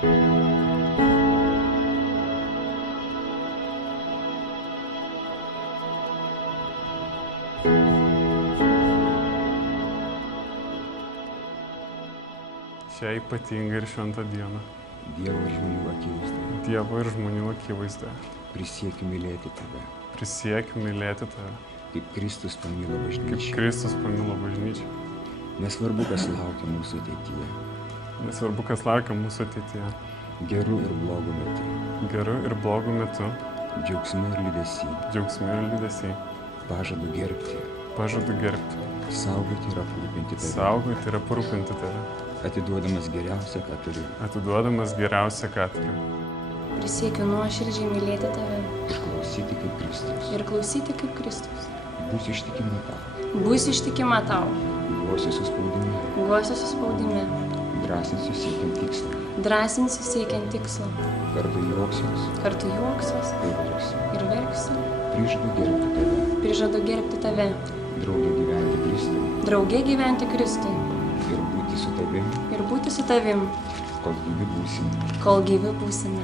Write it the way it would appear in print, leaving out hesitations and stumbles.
Šią ypatingą ir šventą dieną Dievo ir žmonių akivaizdoje prisiekiu mylėti Tave, prisiekiu mylėti Tave, kaip Kristus pamilo kaip bažnyčią. Kristus pamilo bažnyčią. Nesvarbu, kas laukia mūsų ateityje, Nesvarbu, kas laukia mūsų ateityje, gerų ir blogų metu, geru ir blogu metu, džiaugsme ir liūdesy, džiaugsme ir liūdesy. pažadu gerbti, Pažadu gerbti, saugoti ir aprūpinti Tave, saugoti ir aprūpinti Tave, atiduodamas geriausią, ką turiu, atiduodamas geriausią, ką turiu. Prisiekiu nuoširdžiai mylėti Tave ir klausyti kaip Kristus. ir klausyti kaip Kristus. Būsiu ištikima Tau, Būsiu ištikima Tau, guosiu suspaudime, guosiu suspaudime, drąsinsiu siekiant tikslo, drąsinsiu siekiant tikslo, kartu juoksiuos kartu juoksiuos ir verksiu. ir verksiu. Prižadu gerbti Tave, Prižadu gerbti Tave, draugė gyventi Kristui drauge gyventi Kristui ir būti su Tavimi, ir būti su Tavim, kol gyvi būsime. kol gyvi būsime.